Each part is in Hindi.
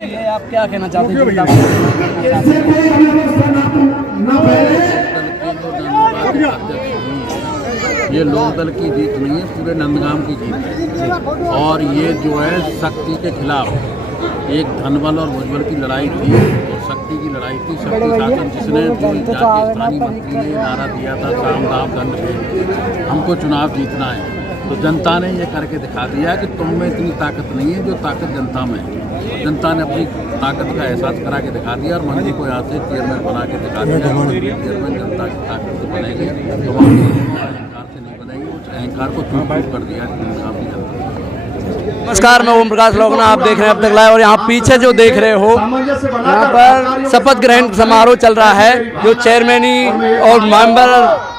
ये आप क्या कहना चाहते हैं? ये लोकदल की जीत नहीं है, पूरे नंदगांव की जीत है। और ये जो है शक्ति के खिलाफ एक धनबल और भुजबल की लड़ाई थी और शक्ति की लड़ाई थी। शक्ति शासन जिसने जो जाके स्थानीय मंत्री ने नारा दिया था साम दाम दंड पे, हमको चुनाव जीतना है, तो जनता ने ये करके दिखा दिया कि तुम में इतनी ताकत नहीं है जो ताकत जनता में है। जनता ने अपनी ताकत का एहसास करा के दिखा दिया और मंडी को यहाँ से चेयरमैन बना के दिखा दिया। चेयरमैन जनता की ताकत से बनेगी, तो अहंकार से नहीं बनेगी। उस अहंकार को चूक कर दिया जनता। नमस्कार, मैं ओम प्रकाश लोकना, आप देख रहे हैं अब तक लाइव। और यहाँ पीछे जो देख रहे हो, यहाँ पर शपथ ग्रहण समारोह चल रहा है। जो चेयरमैनी और मेंबर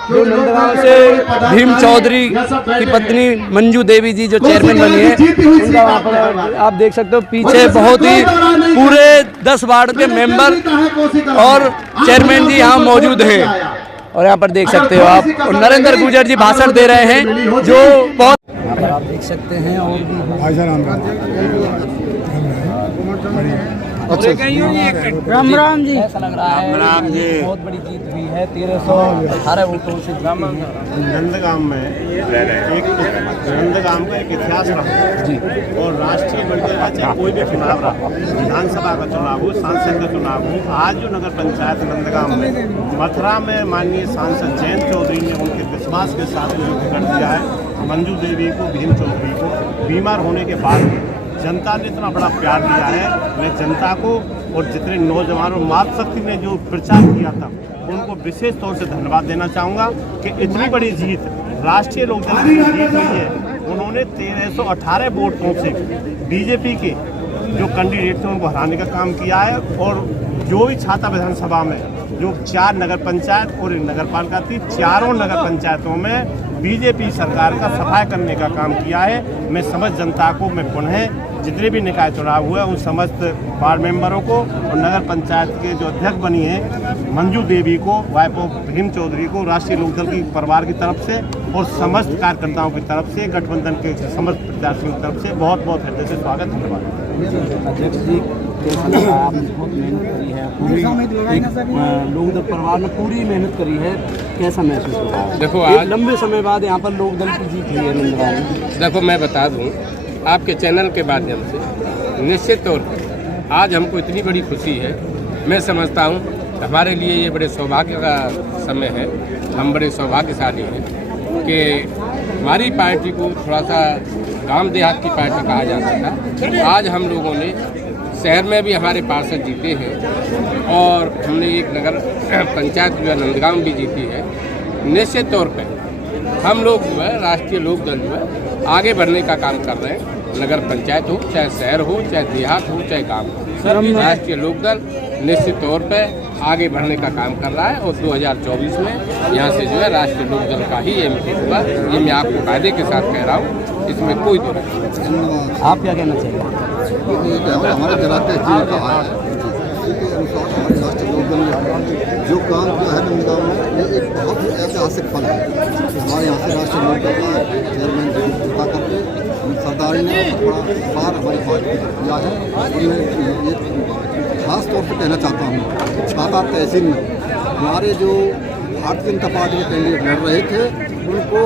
जो नंदगांव से भीम चौधरी की पत्नी मंजू देवी जी जो चेयरमैन बनी है, उनका वहाँ पर आप देख सकते हो पीछे बहुत ही पूरे 10 वार्ड के मेंबर और चेयरमैन जी यहाँ मौजूद हैं। और यहाँ पर देख सकते हो आप, और नरेंद्र गुर्जर जी भाषण दे रहे हैं जो बहुत आप देख सकते हैं। और राम राम जी, ऐसा लग रहा है राम जी बहुत बड़ी जीत हुई है 1318 वोटों से। नंदगांव में एक नंदगांव का एक इतिहास रहा जी। और राष्ट्रीय लेवल चाहे कोई भी चुनाव रहा, विधानसभा का चुनाव हो, सांसद का चुनाव हो, आज जो नगर पंचायत नंदगांव में मथुरा में माननीय सांसद जयंत चौधरी ने उनके विश्वास के साथ जो टिकट दिया है मंजू देवी को, भीम चौधरी को, बीमार होने के बाद जनता ने इतना बड़ा प्यार दिया है। मैं जनता को और जितने नौजवानों मातृशक्ति ने जो प्रचार किया था उनको विशेष तौर से धन्यवाद देना चाहूँगा कि इतनी बड़ी जीत राष्ट्रीय लोकदल की जीत हुई है। उन्होंने 1318 वोटों से बीजेपी के जो कैंडिडेट थे उनको हराने का काम किया है। और जो भी छाता विधानसभा में जो 4 नगर पंचायत और 1 नगर पालिका थी, चारों नगर पंचायतों में बीजेपी सरकार का सफाई करने का काम किया है। मैं समस्त जनता को, मैं पुनः जितने भी निकाय चुनाव हुए उन समस्त वार्ड मेंबरों को और नगर पंचायत के जो अध्यक्ष बनी है मंजू देवी को, वाइफ ऑफ भीम चौधरी को, राष्ट्रीय लोकदल की परिवार की तरफ से और समस्त कार्यकर्ताओं की तरफ से, गठबंधन के समस्त प्रत्याशियों की तरफ से बहुत बहुत हृदय से स्वागत, धन्यवाद। अध्यक्ष जी, आपने बहुत मेहनत करी है, पूरी लोकदल परिवार ने पूरी मेहनत करी है, कैसा महसूस होता है? देखो आज लंबे समय बाद यहाँ पर लोकदल की जीत हुई है नंदगांव में। देखो मैं बता दूँ आपके चैनल के माध्यम से, निश्चित तौर पर आज हमको इतनी बड़ी खुशी है। मैं समझता हूँ हमारे लिए ये बड़े सौभाग्य का समय है। हम बड़े सौभाग्यशाली हैं कि हमारी पार्टी को थोड़ा सा गांव देहात की पार्टी कहा जाता था, आज हम लोगों ने शहर में भी हमारे पार्षद जीते हैं और हमने एक नगर पंचायत जो है नंदगांव भी जीती है। निश्चित तौर पर हम लोग जो है राष्ट्रीय लोकदल जो है आगे बढ़ने का काम कर रहे हैं। नगर पंचायत हो, चाहे शहर हो, चाहे देहात हो, चाहे गाँव हो, राष्ट्रीय लोकदल निश्चित तौर पर आगे बढ़ने का काम कर रहा है। और 2024 में यहाँ से जो है राष्ट्रीय लोकदल का ही MP होगा, ये मैं आपको कायदे के साथ कह रहा हूँ, इसमें कोई दो नहीं। आप क्या कहना चाहिए? हमारे जनादेश जी ने कहा है उसके अनुसार हमारे राष्ट्रीय लोकदल ने जो काम किया है नंदगांव में, ये एक बहुत ही ऐतिहासिक पल है। हमारे यहाँ से राष्ट्रीय लोकदल का चेयरमैन पता करके सरदारी ने बड़ा बार हमारी पार्टी किया है। और मैं ये खास तौर पर कहना चाहता हूँ, छाता तहसील में हमारे जो भारतीय जनता पार्टी के कैंडिडेट लड़ रहे थे उनको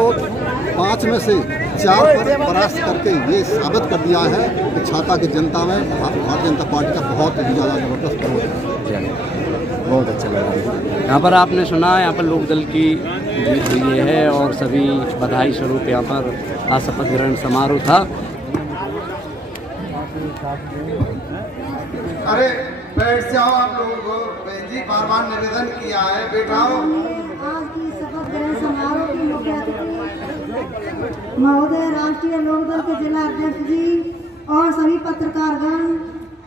5 में से 4 पर परास्त करके ये साबित कर दिया है कि छाता की जनता में भारतीय जनता पार्टी का बहुत ही ज़्यादा जबरदस्त वोट है। बहुत अच्छा लगा। यहाँ पर आपने सुना, यहाँ पर लोकदल की जीत हुई है और सभी बधाई स्वरूप यहाँ पर आज शपथ ग्रहण समारोह था। अरे बैठ जाओ आप लोग, जी बार बार निवेदन किया है, बैठाओ। आज की शपथ ग्रहण समारोह के मुख्य अतिथि महोदय राष्ट्रीय लोकदल के जिला अध्यक्ष जी और सभी पत्रकारगण,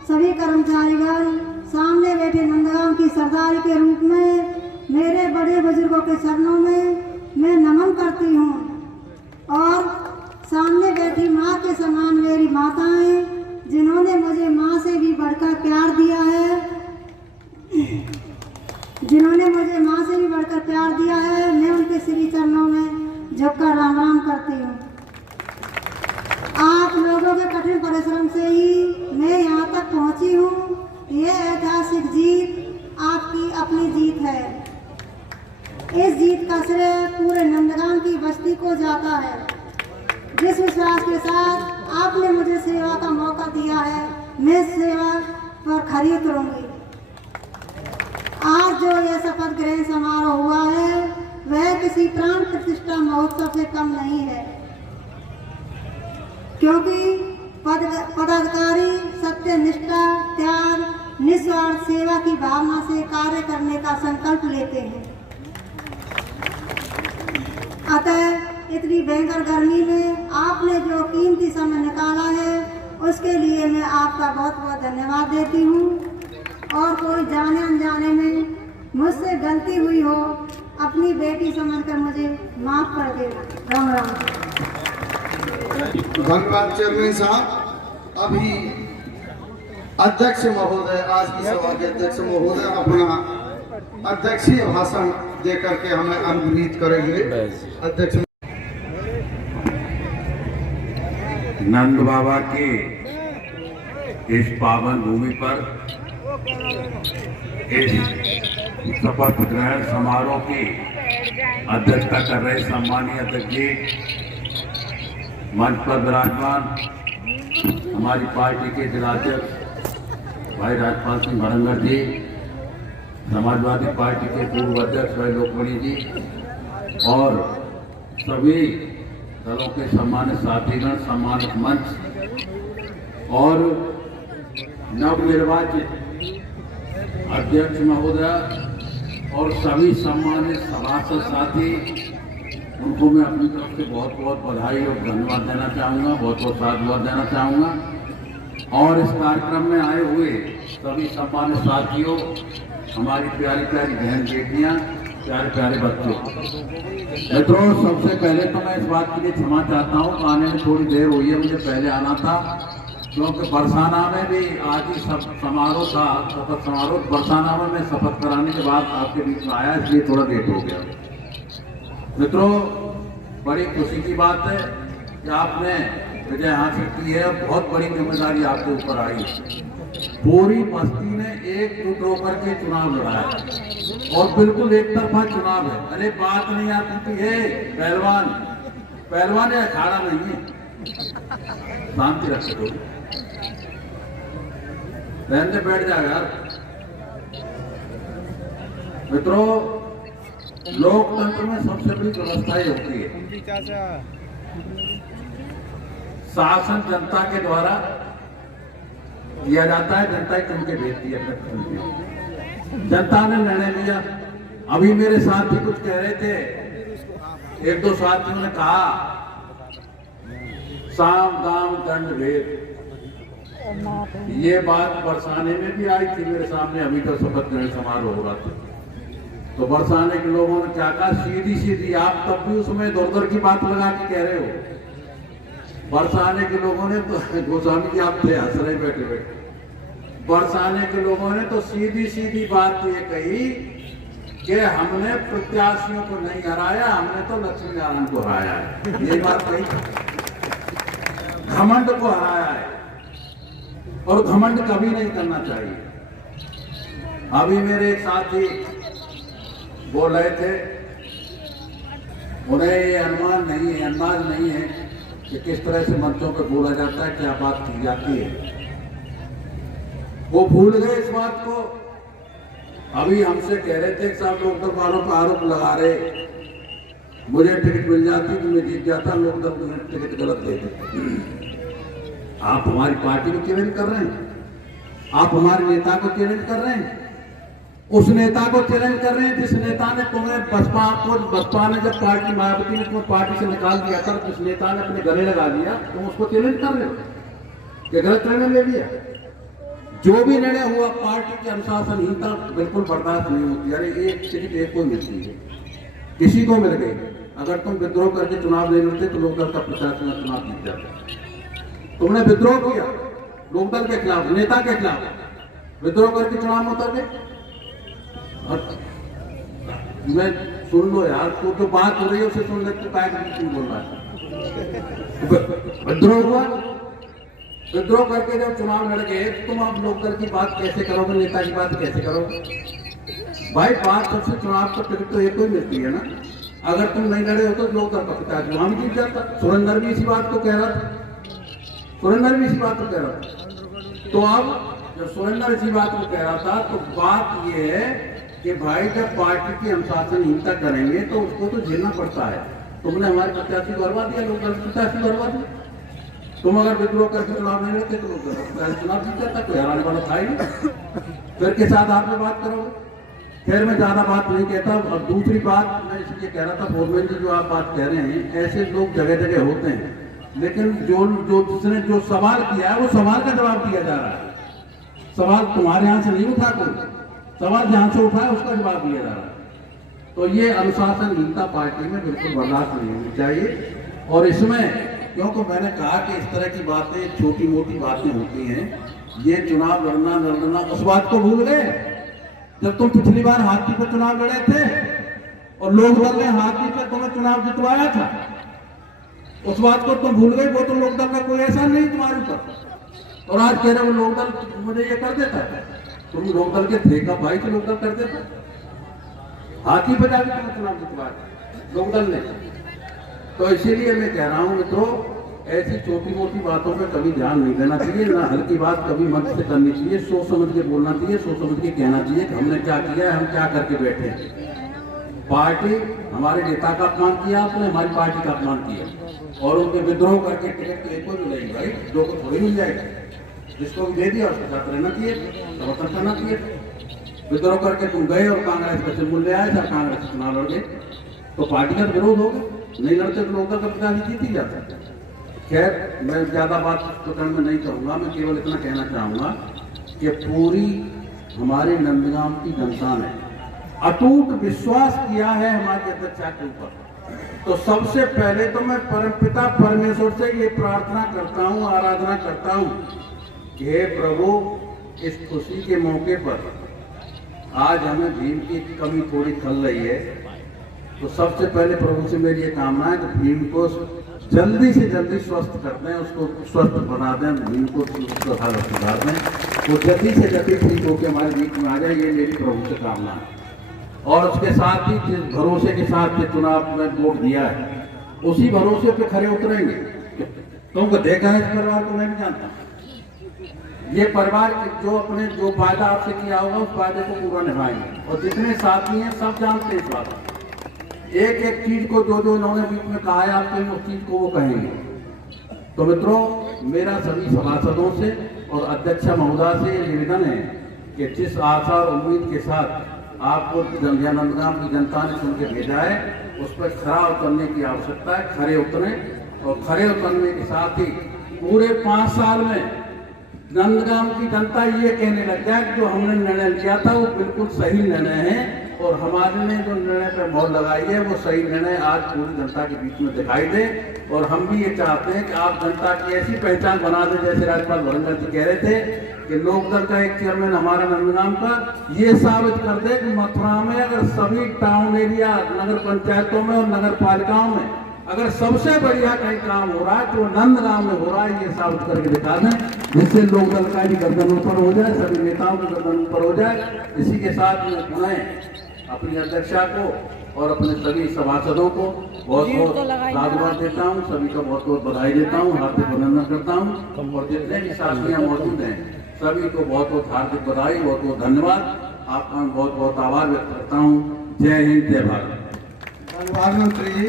सभी कर्मचारीगण, सामने बैठे नंदगांव की सरदारी के रूप में मेरे बड़े बुजुर्गों के चरणों में मैं नमन करती हूँ। और सामने बैठी माँ के समान मेरी माताएं, जिन्होंने मुझे माँ से भी बढ़कर प्यार दिया है, मैं उनके श्री चरणों में झुककर राम राम करती हूँ। आप लोगों के कठिन परिश्रम से ही मैं यहाँ तक पहुँची हूँ। को जाता है। जिस विश्वास के साथ आपने मुझे सेवा का मौका दिया है, मैं सेवा पर खरी उतरूंगी। आज जो यह शपथ ग्रहण समारोह हुआ है वह किसी प्राण प्रतिष्ठा महोत्सव से कम नहीं है, क्योंकि पदाधिकारी सत्य, निष्ठा, त्याग, निस्वार्थ सेवा की भावना से कार्य करने का संकल्प लेते हैं। अतः इतनी भयंकर गर्मी में आपने जो कीमती समय निकाला है उसके लिए मैं आपका बहुत बहुत धन्यवाद देती हूँ। और कोई जाने अनजाने में मुझसे गलती हुई हो, अपनी बेटी समझकर मुझे माफ कर देना। राम राम। धन्यवाद चेयरमैन साहब। अभी अध्यक्ष महोदय, आज की सभा के अध्यक्ष महोदय अपना अध्यक्षीय भाषण देकर के हमें अनुग्रहित करेंगे। अध्यक्ष नंद बाबा के इस पावन भूमि पर इस शपथ ग्रहण समारोह की अध्यक्षता कर रहे सम्मानीय अध्यक्ष जी, मंच पर विराजमान हमारी पार्टी के जिलाध्यक्ष भाई राजपाल सिंह भड़ंगर जी, समाजवादी पार्टी के पूर्व अध्यक्ष भाई लोकमणि जी और सभी दलों के सम्मानित साथीगण, सम्मानित मंच और नवनिर्वाचित अध्यक्ष महोदय और सभी सम्मानित सभासद साथी, उनको मैं अपनी तरफ से बहुत बहुत बधाई और धन्यवाद देना चाहूँगा, बहुत बहुत साधुवाद देना चाहूँगा। और इस कार्यक्रम में आए हुए सभी सम्मानित साथियों, हमारी प्यारी प्यारी बहन बेटियाँ, प्यारे प्यारे बच्चों, मित्रों, सबसे पहले तो मैं इस बात के लिए क्षमा चाहता हूँ कि आने में थोड़ी देर हुई है, मुझे पहले आना था क्योंकि बरसाना में भी आज ही सब समारोह था, शपथ समारोह। बरसाना में मैं शपथ कराने के बाद आपके बीच में आया, इसलिए थोड़ा लेट हो गया। मित्रों, बड़ी खुशी की बात है कि आपने विजय हासिल की है, बहुत बड़ी जिम्मेदारी आपके ऊपर आई। पूरी बस्ती ने एकजुट होकर के चुनाव लड़ा और बिल्कुल एक तरफा चुनाव है। अरे बात नहीं आती थी, है पहलवान या अखाड़ा नहीं है। शांति रखे तो बहन से बैठ जाए यार। मित्रों, लोकतंत्र में सबसे बड़ी व्यवस्था ही होती है, शासन जनता के द्वारा किया जाता है, जनता ही चुन के भेजती है। जनता ने निर्णय लिया। अभी मेरे साथी कुछ कह रहे थे, एक दो साथियों ने कहा साम दाम दंड भेद, ये बात बरसाने में भी आई थी मेरे सामने। अभी तो शपथ ग्रहण समारोह हो रहा था तो बरसाने के लोगों ने क्या कहा, सीधी सीधी, आप तब भी उसमें दौर की बात लगा के कह रहे हो। बरसाने के लोगों ने तो, गोस्वामी जी आप थे हंस रहे बैठे बैठे, बरसाने के लोगों ने तो सीधी सीधी बात ये कही कि हमने प्रत्याशियों को नहीं हराया, हमने तो लक्ष्मी नारायण को हराया है। ये बात कही, घमंड को हराया है और घमंड कभी नहीं करना चाहिए। अभी मेरे एक साथी बोल रहे थे, उन्हें ये अनुमान नहीं है, अंदाज नहीं है कि किस तरह से मंचों पर बोला जाता है, क्या बात की जाती है। वो भूल गए इस बात को। अभी हमसे कह रहे थे साहब, लोकदल वालों पर आरोप लगा रहे, मुझे टिकट मिल जाती तो मैं जीत जाता, लोकदल को टिकट गलत दे देते। आप हमारी पार्टी को चैलेंज कर रहे हैं, आप हमारे नेता को चैलेंज कर रहे हैं, उस नेता को चैलेंज कर रहे हैं जिस नेता ने तुम्हें बसपा ने जब पार्टी, मायावती ने तुम्हें पार्टी से निकाल दिया था, उस नेता ने अपने गले लगा दिया, तुम उसको चैलेंज कर रहे हो कि गलत निर्णय ले लिया। जो भी निर्णय हुआ, पार्टी की अनुशासनहीनता बिल्कुल बर्दाश्त नहीं होती। अरे एक टिकट एक को मिलती है, किसी को मिल गई। अगर तुम विद्रोह करके चुनाव ले लेते तो लोकदल का प्रशासन चुनाव जीत जाता। तुमने विद्रोह किया लोकदल के खिलाफ, नेता के खिलाफ, विद्रोह करके चुनाव में उतर गए। मैं सुन लो यार, तो जो बात हो रही है उसे सुन ले, तो काय बोल रहा है। विद्रोह हुआ, विद्रोह करके जब चुनाव लड़ गए, तुम आप लोकदल की बात कैसे करोगे, नेता की बात कैसे करोगे? भाई बात सबसे, चुनाव का टिकट तो एक ही मिलती है ना। अगर तुम नहीं लड़े हो तो लोकदल का प्रत्याशी वहां भी जीत जाता। सुरेंद्र भी इसी बात को कह रहा था, सुरेंद्र भी इसी बात को कह रहा था। तो अब जब सुरेंद्र इसी बात को कह रहा था तो बात यह है कि भाई जब पार्टी की अनुशासनहीनता करेंगे तो उसको तो झेलना पड़ता है। तुमने हमारे प्रत्याशी को हरवा दिया, लोकदल प्रत्याशी को हरवा दिया। तुम अगर विद्रोह करके चुनाव नहीं लड़ते तो लोग चुनाव जीत जाता, कोई हराने वाला था ही नहीं। फिर के साथ आप में बात करोगे। खैर मैं ज्यादा बात नहीं कहता। और दूसरी बात मैं इसलिए कह रहा था, फोरमैन जी जो आप बात कह रहे हैं, ऐसे लोग जगह जगह होते हैं, लेकिन जो जिसने जो सवाल किया है वो सवाल का जवाब दिया जा रहा है। सवाल तुम्हारे यहाँ से नहीं उठा, कोई सवाल जहां से उठा है उसका जवाब दिया जा रहा है। तो ये अनुशासनहीनता पार्टी में बिल्कुल बर्दाश्त नहीं होनी चाहिए। और इसमें क्योंकि मैंने कहा कि इस तरह की बातें छोटी मोटी बातें होती हैं, ये चुनाव लड़ना उस बात को भूल गए जब तुम पिछली बार हाथी पर चुनाव लड़े थे और लोकदल ने हाथी पर तुम्हें चुनाव जितवाया था। उस बात को तुम भूल गए। वो तो लोकदल का कोई ऐसा नहीं तुम्हारे ऊपर। और आज कह रहे हो लोकदल मुझे ये कर देता है। तुम लोकदल के थे कब भाई? तो लोकदल कर देता, हाथी पर जाकर तुम्हें चुनाव जितवाया लोकदल ने। तो इसीलिए मैं कह रहा हूं मित्रों, ऐसी छोटी मोटी बातों पे कभी ध्यान नहीं देना चाहिए, ना हल्की बात कभी मंच से करनी चाहिए। सोच समझ के बोलना चाहिए, सोच समझ के कहना चाहिए कि हमने क्या किया है, हम क्या करके बैठे हैं। पार्टी हमारे नेता का अपमान किया आपने, हमारी पार्टी का अपमान किया और उनके विद्रोह करके टिकट एक को मिलेगी भाई, दो को थोड़ी मिल जाएगा। जिसको भी दे दिया उसके साथ रहना चाहिए, समर्थन करना चाहिए। विद्रोह करके तुम गए और कांग्रेस का सिंबल ले आए, जब कांग्रेस से चुनाव लड़ गए तो पार्टी का विरोध होगा। नहीं लड़ते तो लोकदल का प्रत्याशी जीत ही जाता है। खैर मैं ज्यादा बात प्रकरण में नहीं कहूँगा, मैं केवल इतना कहना चाहूँगा कि पूरी हमारे नंदगांव की जनता ने अटूट विश्वास किया है हमारी अध्यक्षा के ऊपर। तो सबसे पहले तो मैं परमपिता परमेश्वर से ये प्रार्थना करता हूँ, आराधना करता हूँ कि हे प्रभु, इस खुशी के मौके पर आज हमें भीम की कमी थोड़ी खल रही है, तो सबसे पहले प्रभु से मेरी ये कामना है कि भीम को जल्दी से जल्दी स्वस्थ कर दें, उसको स्वस्थ बना दें, भीम को हालत सुधार दें, वो जल्दी से जल्दी ठीक होकर हमारे बीच में आ जाए, ये मेरी प्रभु से कामना है। और उसके साथ ही जिस भरोसे के साथ ये चुनाव में वोट दिया है, उसी भरोसे पे खड़े उतरेंगे। तुमको देखा है इस परिवार को, मैं नहीं जानता। ये परिवार जो वायदा आपसे किया होगा उस वायदे को पूरा निभाएंगे। और जितने साथी हैं सब जानते हैं इस बात, एक एक चीज को जो इन्होंने बीच में कहा है आपके, उस चीज को वो कहेंगे। तो मित्रों, मेरा सभी सभासदों से और अध्यक्षा महोदय से ये निवेदन है कि जिस आशा और उम्मीद के साथ आपको नंदगांव की जनता ने चुन के भेजा है, उस पर खरा उतरने की आवश्यकता है। खरे उतरे और खरे उतरने के साथ ही पूरे 5 साल में नंदगांव की जनता ये कहने लग जाए कि जो हमने निर्णय लिया था वो बिल्कुल सही निर्णय है और हमारे ने जो निर्णय पर मोहर लगाई है वो सही निर्णय आज पूरी जनता के बीच में दिखाई दे। और हम भी ये चाहते हैं कि आप जनता की ऐसी पहचान बना दें, जैसे राज्यपाल वरंगल जी कह रहे थे कि लोकदल का एक चेयरमैन हमारा नंदगांव का ये साबित कर दे कि मथुरा में अगर सभी टाउन एरिया, नगर पंचायतों में और नगर पालिकाओं में अगर सबसे बढ़िया कहीं काम हो रहा है तो नंदगांव में हो रहा है, ये साबित करके दिखा दें, जिससे लोकदल का भी गर्दन ऊपर हो जाए, सभी नेताओं का गर्दन ऊपर हो जाए। इसी के साथ मैं पुनः अपनी अध्यक्षा को और अपने सभी सभासदों को बहुत बहुत साधुवाद देता हूँ, सभी का बहुत बहुत बधाई देता हूँ, हार्दिक अभिनंदन करता हूँ। और जितने भी साथियाँ मौजूद हैं सभी को बहुत बहुत हार्दिक बधाई, बहुत बहुत धन्यवाद। आपका मैं बहुत बहुत आभार व्यक्त करता हूँ। जय हिंद, जय भारत। धन्यवाद मंत्री जी।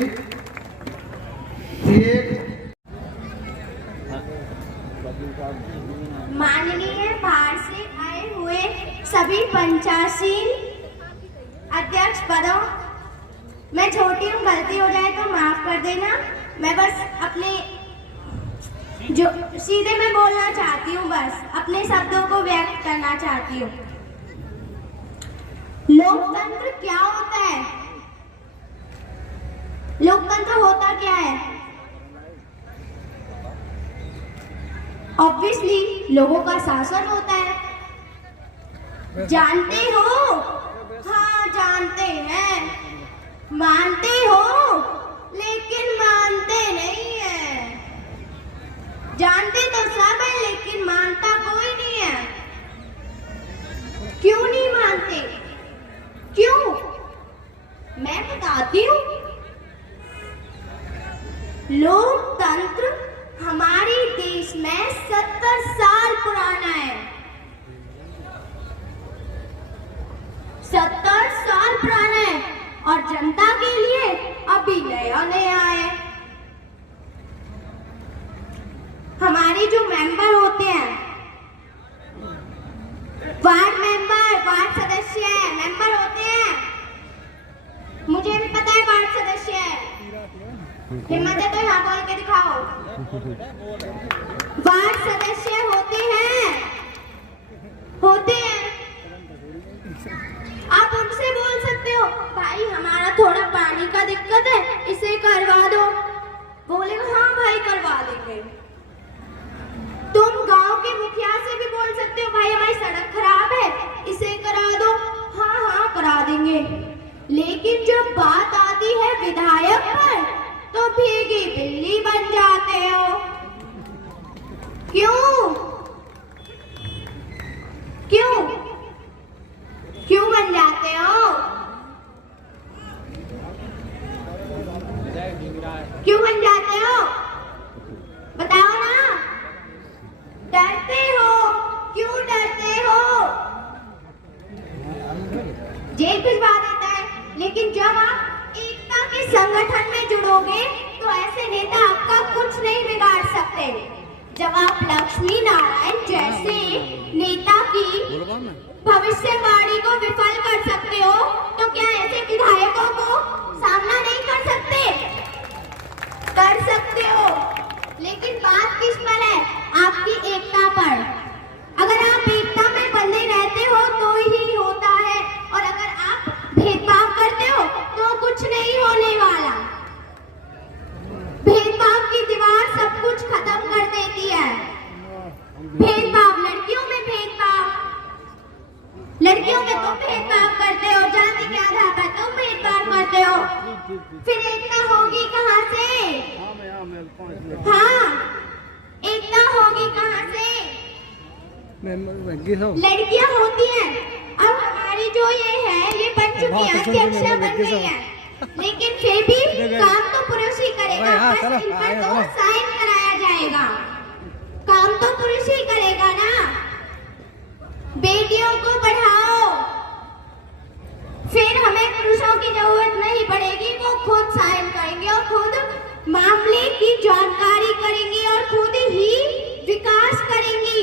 माननीय बाहर से आए हुए सभी पंचासीन अध्यक्ष पदों, मैं छोटी हूँ, गलती हो जाए तो माफ कर देना। मैं बस अपने जो सीधे मैं बोलना चाहती हूँ, बस अपने शब्दों को व्यक्त करना चाहती हूँ। लोकतंत्र क्या होता है? लोकतंत्र होता क्या है? ऑब्वियसली लोगों का शासन होता है। जानते हो? हाँ जानते हैं। मानते हो लेकिन मानते नहीं है। जानते तो सब है लेकिन मानता कोई नहीं है। क्यों नहीं मानते? क्यों? मैं बताती हूँ। वार्ड मेंबर, वार्ड सदस्य मेंबर होते हैं, मुझे भी पता है वार्ड सदस्य है। हिम्मत है तो यहाँ बोल के दिखाओ। वार्ड सदस्य होते हैं। आप उनसे बोल सकते हो भाई हमारा थोड़ा पानी का दिक्कत है, इसे करवा दो। बोलेगा हाँ भाई करवा देंगे। तुम गांव के मुखिया से भी बोल सकते हो भाई हमारी सड़क खराब है, इसे करा दो। हाँ हाँ करा देंगे। लेकिन जब बात आती है विधायक पर तो भीगी बिल्ली बन जाते हो। क्यों क्यों क्यों बन जाते हो? क्यों बन जाते हो बताओ ना। डरते हो, क्यों डरते हो? जेल भिजवा देता है, लेकिन जब आप एकता के संगठन में जुड़ोगे तो ऐसे नेता आपका कुछ नहीं बिगाड़ सकते। जब आप लक्ष्मी नारायण जैसे नेता की भविष्यवाणी को विफल कर सकते हो तो क्या ऐसे विधायकों को सामना नहीं कर सकते? कर सकते हो। लेकिन बात किस पर है? आपकी एकता पर। अगर आप एकता में बंधे रहते हो तो ही होता है, और अगर आप भेदभाव करते हो तो कुछ नहीं होने वाला। भेदभाव की दीवार सब कुछ खत्म कर देती है। भेदभाव, लड़कियों में भेदभाव, लड़कियों में तुम भेदभाव करते हो, जाति के आधार पर तुम भेदभाव करते हो, फिर एकता होगी कहाँ से? हाँ, एकता होगी कहाँ से? लड़कियां होती हैं। अब हमारी जो ये है ये बन चुकी है, अध्यक्षा बन गई है, लेकिन फिर भी काम तो पुरुष ही करेगा। बस इन पर तो साइन कराया जाएगा, काम तो पुरुष ही करेगा ना। बेटियों को बढ़ाओ, फिर हमें पुरुषों की जरूरत नहीं पड़ेगी। वो खुद साइन करेंगे और खुद मामले की जानकारी करेंगी और खुद ही विकास करेंगी,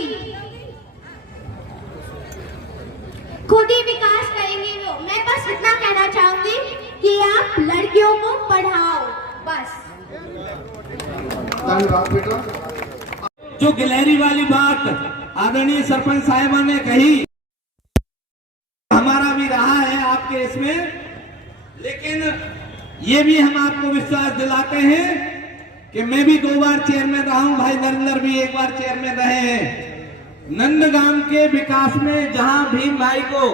खुद ही विकास करेंगी वो। मैं बस इतना कहना चाहूंगी कि आप लड़कियों को पढ़ाओ, बस। जो गिलहरी वाली बात आदरणीय सरपंच साहिबा ने कही, हमारा भी रहा है आपके इसमें, लेकिन ये भी हम आपको विश्वास दिलाते हैं कि मैं भी 2 बार चेयरमैन रहा हूं, भाई नरेंद्र भी 1 बार चेयरमैन रहे हैं। नंदगाम के विकास में जहां भीम भाई को,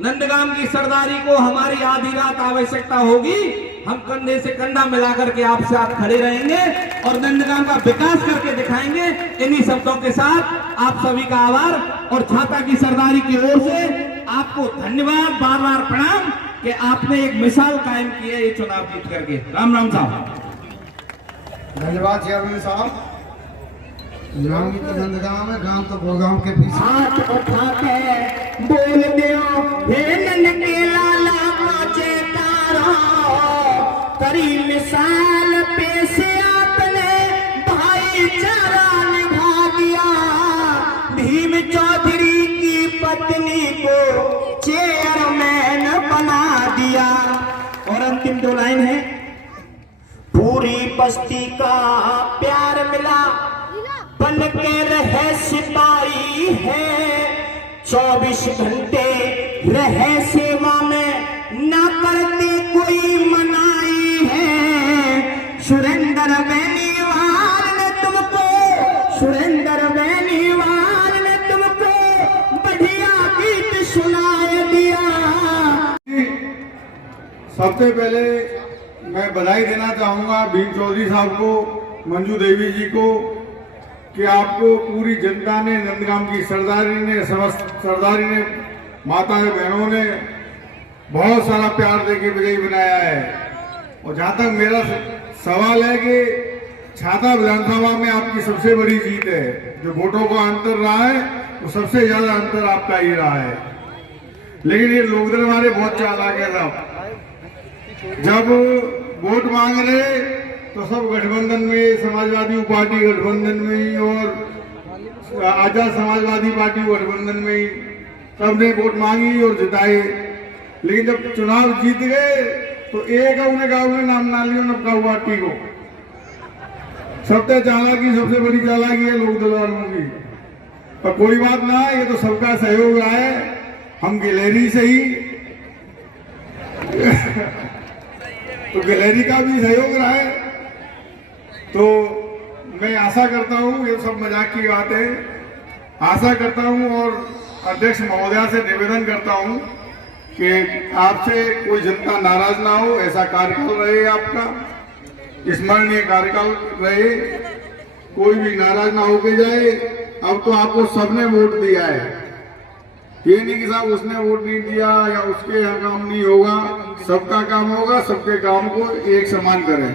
नंदगाम की सरदारी को हमारी आधी रात आवश्यकता होगी, हम कंधे से कंधा मिलाकर के आपसे साथ खड़े रहेंगे और नंदगाम का विकास करके दिखाएंगे। इन्हीं शब्दों के साथ आप सभी का आभार और छाता की सरदारी की ओर से आपको धन्यवाद, बार बार प्रणाम कि आपने एक मिसाल कायम की है ये चुनाव जीत करके। राम राम साहब। धन्यवाद चेयरमैन साहब। नाम की तो नंदगांव है, गांव तो गुड़गांव के पीछे। हाथ उठा के बोल दियो हे नंदके लाला मुझे तारा, करी मिसाल पेश आपने भाईचारा निभा दिया। भीम चौधरी की पत्नी को चेयरमैन बना दिया। और अंतिम 2 लाइन है, पूरी बस्ती का प्यार मिला, बन के रहे सिपाही है, 24 घंटे रहे सेवा में, न करते कोई मनाई है। सुरेंद्र बेनीवाल ने तुमको, सुरेंद्र बेनीवाल ने तुमको बढ़िया गीत सुनाए दिया। सबसे पहले मैं बधाई देना चाहूंगा भीम चौधरी साहब को, मंजू देवी जी को, कि आपको पूरी जनता ने, नंदगाम की सरदारी ने, समस्त सरदारी ने, माताएं बहनों ने बहुत सारा प्यार देके विजयी बनाया है। और जहाँ तक मेरा सवाल है कि छाता विधानसभा में आपकी सबसे बड़ी जीत है, जो वोटों का अंतर रहा है वो सबसे ज्यादा अंतर आपका ही रहा है। लेकिन ये लोकदल हमारे बहुत चालाक है साहब, जब वोट मांग रहे तो सब गठबंधन में, समाजवादी पार्टी गठबंधन में ही और आजाद समाजवादी पार्टी गठबंधन में ही सबने वोट मांगी और जिताए, लेकिन जब चुनाव जीत गए तो एक उन्हें गाँव में नाम ना लियो नबका हुआ टीको। सबसे चालाकी, सबसे बड़ी चालाकी है लोक दल वालों की। पर कोई बात ना, ये तो सबका सहयोग रहा है। हम गिलहरी से ही तो गिलहरी का भी सहयोग रहा है। तो मैं आशा करता हूँ, ये सब मजाक की बात है, आशा करता हूँ और अध्यक्ष महोदया से निवेदन करता हूँ कि आपसे कोई जनता नाराज ना हो, ऐसा कार्यकाल रहे आपका, स्मरणीय कार्यकाल रहे, कोई भी नाराज ना होके जाए। अब तो आपको सबने वोट दिया है, ये नहीं कि साहब उसने वोट नहीं दिया या उसके यहाँ काम नहीं होगा, सबका काम होगा, सबके काम को एक समान करें।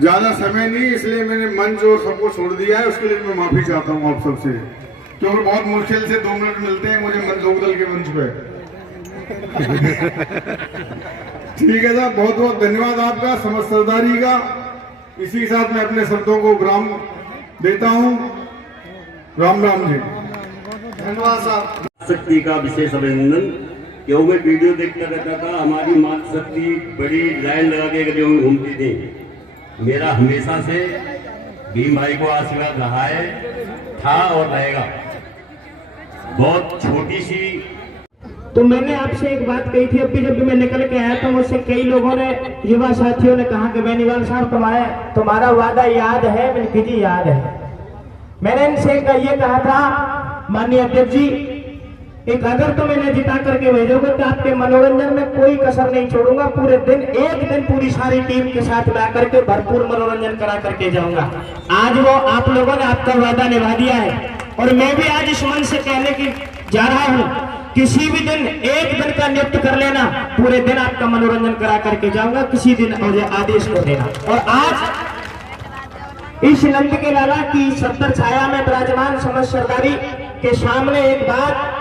ज्यादा समय नहीं, इसलिए मैंने मंच और सबको छोड़ दिया है, उसके लिए मैं माफी चाहता हूँ आप सबसे, क्योंकि बहुत मुश्किल से 2 मिनट मिलते हैं मुझे लोक दल के मंच पे। ठीक है साहब, बहुत बहुत धन्यवाद आपका, समझ सरदारी का। इसी के साथ मैं अपने शब्दों को विराम देता हूँ। राम राम जी। धन्यवाद साहब। शक्ति का विशेष अभिनंदन। क्यों मैं वीडियो देखता रहता था, हमारी मातृ शक्ति बड़ी लाइन लगा के गलियों में घूमती थी। मेरा हमेशा से भीम भाई को आशीर्वाद रहा है, था और रहेगा। बहुत छोटी सी तो मैंने आपसे एक बात कही थी, अभी जब मैं निकल के आया तो मुझसे कई लोगों ने, युवा साथियों ने कहा कि बेनीवाल साहब तुम्हारा वादा याद है? मैंने कहा जी याद है। मैंने इनसे ये कहा था, माननीय अध्यक्ष जी, एक अगर तो मैंने जिता करके भेजोगे तो आपके मनोरंजन में कोई कसर नहीं छोड़ूंगा, पूरे दिन एक दिन पूरी सारी टीम के साथ ला करके भरपूर मनोरंजन करा करके जाऊंगा। आज वो आप लोगों ने आपका वादा निभा दिया है और मैं भी आज इस मंच से कहने की जा रहा हूँ, किसी भी दिन एक दिन का नियुक्त कर लेना, पूरे दिन आपका मनोरंजन करा करके जाऊंगा, किसी दिन आदेश को देना। और आज इस नंद के लाला की 70 छाया में विराजमान समझ सरदारी के सामने एक बात